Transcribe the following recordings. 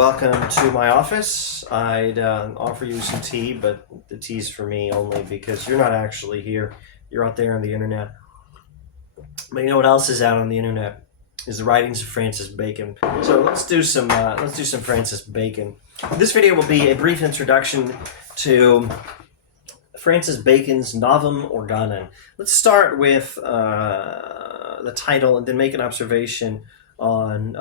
welcome to my office. I'd offer you some tea, but the tea's for me only because you're not actually here. You're out there on the internet. But you know what else is out on the internet? Is the writings of Francis Bacon. So let's do some Francis Bacon. This video will be a brief introduction to Francis Bacon's Novum Organon. Let's start with the title and then make an observation on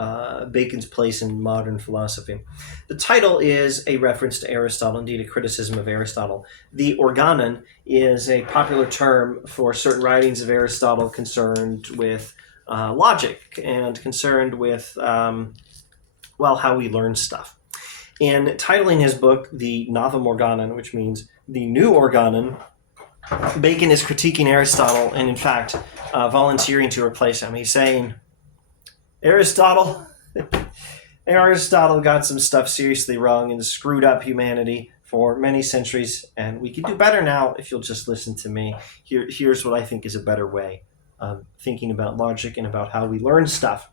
Bacon's place in modern philosophy. The title is a reference to Aristotle, indeed a criticism of Aristotle. The Organon is a popular term for certain writings of Aristotle concerned with logic and concerned with, how we learn stuff. In titling his book The Novum Organon, which means the new Organon, Bacon is critiquing Aristotle and, in fact, volunteering to replace him. He's saying, Aristotle got some stuff seriously wrong and screwed up humanity for many centuries, and we can do better now if you'll just listen to me. Here's what I think is a better way of thinking about logic and about how we learn stuff.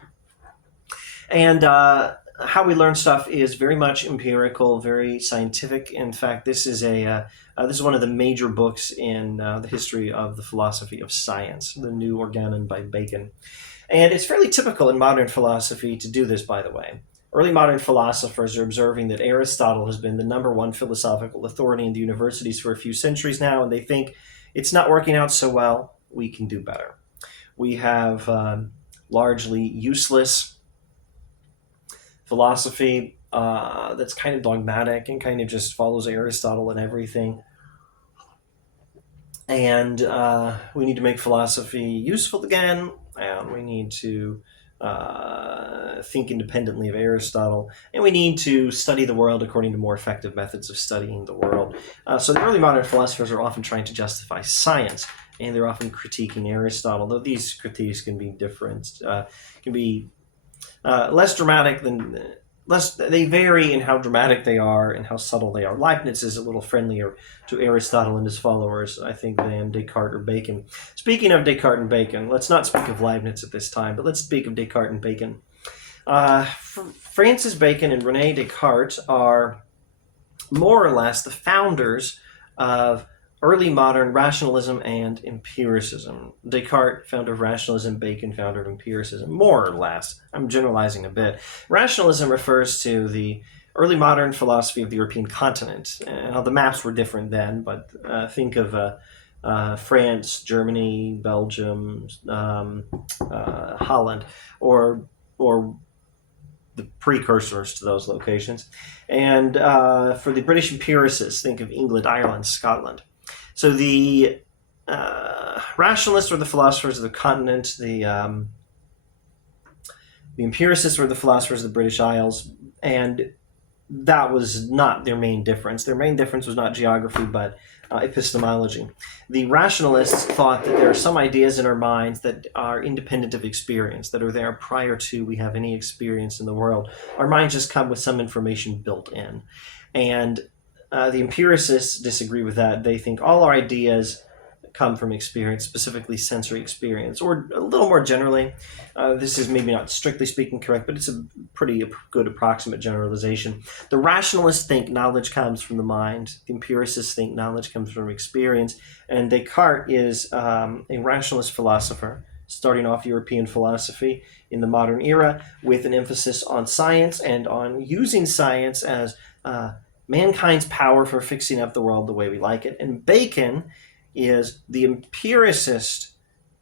And how we learn stuff is very much empirical, very scientific. In fact, this is one of the major books in the history of the philosophy of science, The New Organon by Bacon. And it's fairly typical in modern philosophy to do this, by the way. Early modern philosophers are observing that Aristotle has been the number one philosophical authority in the universities for a few centuries now, and they think it's not working out so well, we can do better. We have largely useless philosophy that's kind of dogmatic and kind of just follows Aristotle and everything. And we need to make philosophy useful again, and we need to think independently of Aristotle, and we need to study the world according to more effective methods of studying the world. So the early modern philosophers are often trying to justify science, and they're often critiquing Aristotle, though these critiques can be different, can be less dramatic than... They vary in how dramatic they are and how subtle they are. Leibniz is a little friendlier to Aristotle and his followers, I think, than Descartes or Bacon. Speaking of Descartes and Bacon, let's not speak of Leibniz at this time, but let's speak of Descartes and Bacon. Francis Bacon and René Descartes are more or less the founders of early modern rationalism and empiricism. Descartes, founder of rationalism, Bacon, founder of empiricism, more or less. I'm generalizing a bit. Rationalism refers to the early modern philosophy of the European continent. Now, the maps were different then, but think of France, Germany, Belgium, Holland, or the precursors to those locations. And for the British empiricists, think of England, Ireland, Scotland. So the rationalists were the philosophers of the continent. The empiricists were the philosophers of the British Isles, and that was not their main difference. Their main difference was not geography, but epistemology. The rationalists thought that there are some ideas in our minds that are independent of experience, that are there prior to we have any experience in the world. Our minds just come with some information built in. And the empiricists disagree with that. They think all our ideas come from experience, specifically sensory experience, or a little more generally. This is maybe not strictly speaking correct, but it's a pretty good approximate generalization. The rationalists think knowledge comes from the mind. The empiricists think knowledge comes from experience. And Descartes is a rationalist philosopher, starting off European philosophy in the modern era with an emphasis on science and on using science as mankind's power for fixing up the world the way we like it. And Bacon is the empiricist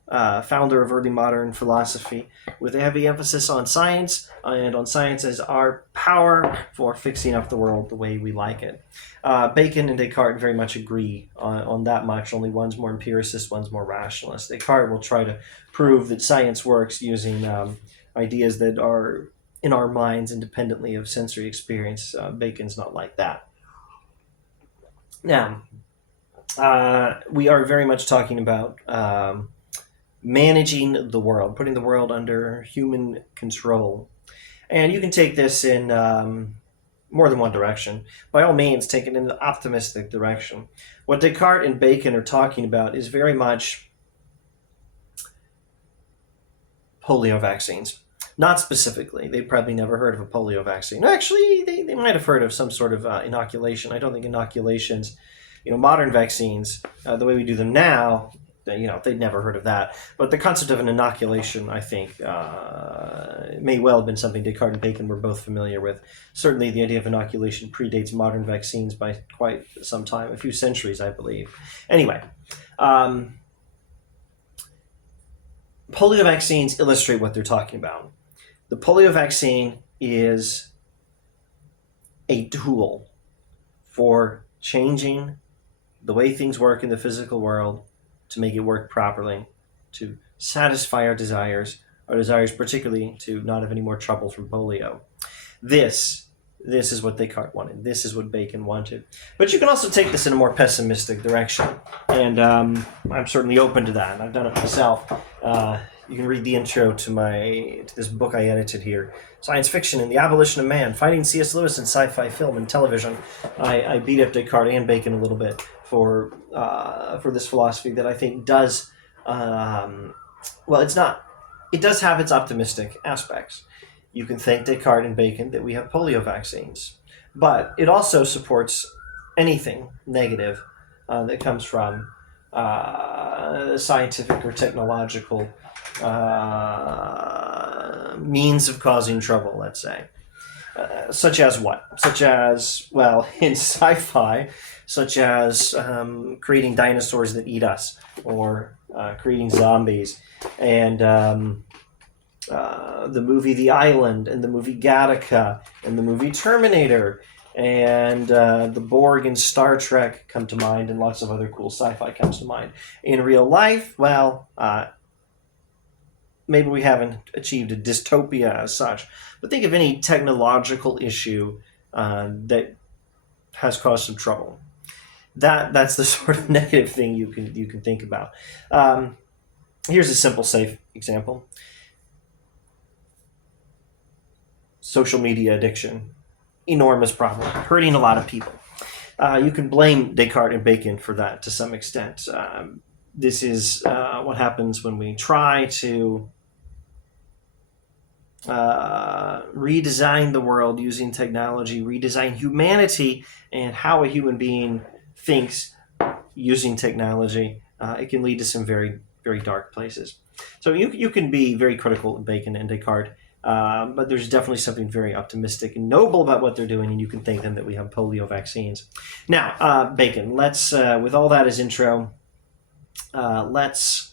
founder of early modern philosophy with a heavy emphasis on science and on science as our power for fixing up the world the way we like it. Bacon and Descartes very much agree on that much. Only one's more empiricist, one's more rationalist. Descartes will try to prove that science works using ideas that are in our minds independently of sensory experience. Bacon's not like that. Now, we are very much talking about managing the world, putting the world under human control. And you can take this in more than one direction. By all means, take it in an optimistic direction. What Descartes and Bacon are talking about is very much polio vaccines. Not specifically. They'd probably never heard of a polio vaccine. Actually, they might have heard of some sort of inoculation. I don't think inoculations, modern vaccines, the way we do them now, they'd never heard of that. But the concept of an inoculation, I think, may well have been something Descartes and Bacon were both familiar with. Certainly, the idea of inoculation predates modern vaccines by quite some time, a few centuries, I believe. Anyway, polio vaccines illustrate what they're talking about. The polio vaccine is a tool for changing the way things work in the physical world to make it work properly, to satisfy our desires particularly to not have any more trouble from polio. This is what Descartes wanted. This is what Bacon wanted. But you can also take this in a more pessimistic direction, and I'm certainly open to that. I've done it myself. You can read the intro to this book I edited here, Science Fiction and the Abolition of Man, Finding C.S. Lewis in Sci-Fi Film and Television. I beat up Descartes and Bacon a little bit for this philosophy that I think does, it does have its optimistic aspects. You can thank Descartes and Bacon that we have polio vaccines, but it also supports anything negative that comes from scientific or technological means of causing trouble, let's say. Such as what? Such as, in sci-fi, such as creating dinosaurs that eat us, or creating zombies, and the movie The Island, and the movie Gattaca, and the movie Terminator, and the Borg in Star Trek come to mind, and lots of other cool sci-fi comes to mind. In real life, maybe we haven't achieved a dystopia as such, but think of any technological issue that has caused some trouble. That's the sort of negative thing you can think about. Here's a simple, safe example. Social media addiction, enormous problem, hurting a lot of people. You can blame Descartes and Bacon for that to some extent. This is what happens when we try to redesign the world using technology, redesign humanity and how a human being thinks using technology. It can lead to some very, very dark places. So you can be very critical of Bacon and Descartes, but there's definitely something very optimistic and noble about what they're doing, and you can thank them that we have polio vaccines. Now, Bacon, let's, with all that as intro, let's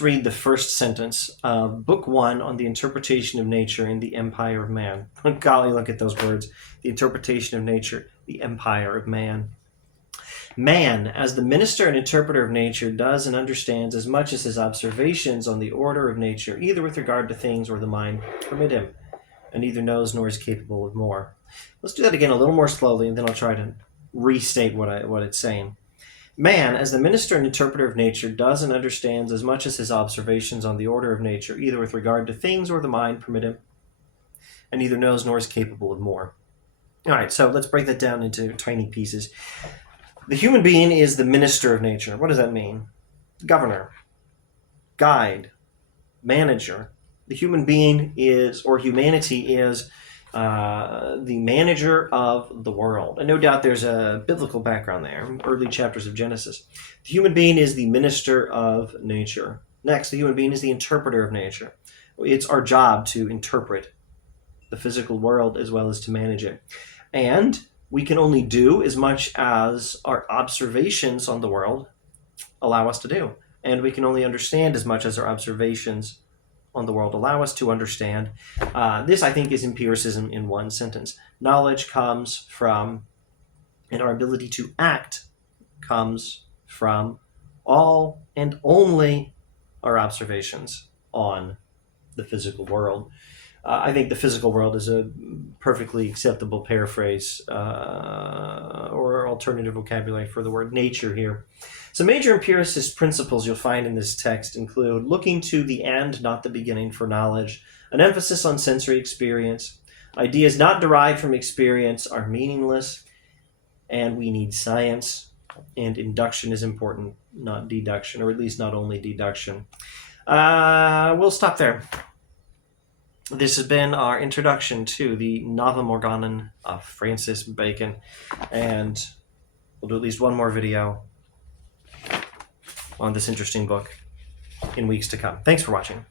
read the first sentence of Book 1 on the interpretation of nature in the empire of man. Golly, look at those words. The interpretation of nature, the empire of man. Man, as the minister and interpreter of nature, does and understands as much as his observations on the order of nature, either with regard to things or the mind, permit him, and neither knows nor is capable of more. Let's do that again a little more slowly, and then I'll try to restate what it's saying. Man, as the minister and interpreter of nature, does and understands as much as his observations on the order of nature, either with regard to things or the mind, permit him, and neither knows nor is capable of more. All right, so let's break that down into tiny pieces. The human being is the minister of nature. What does that mean? Governor, guide, manager. The human being is, or humanity is, the manager of the world. And no doubt there's a biblical background there, early chapters of Genesis. The human being is the minister of nature. Next, the human being is the interpreter of nature. It's our job to interpret the physical world as well as to manage it. And we can only do as much as our observations on the world allow us to do. And we can only understand as much as our observations on the world allow us to understand. This, I think, is empiricism in one sentence. Knowledge comes from, and our ability to act comes from all and only our observations on the physical world. I think the physical world is a perfectly acceptable paraphrase or alternative vocabulary for the word nature here. Some major empiricist principles you'll find in this text include looking to the end, not the beginning, for knowledge, an emphasis on sensory experience, ideas not derived from experience are meaningless, and we need science, and induction is important, not deduction, or at least not only deduction. We'll stop there. This has been our introduction to the Novum Organon of Francis Bacon, and we'll do at least one more video on this interesting book in weeks to come. Thanks for watching.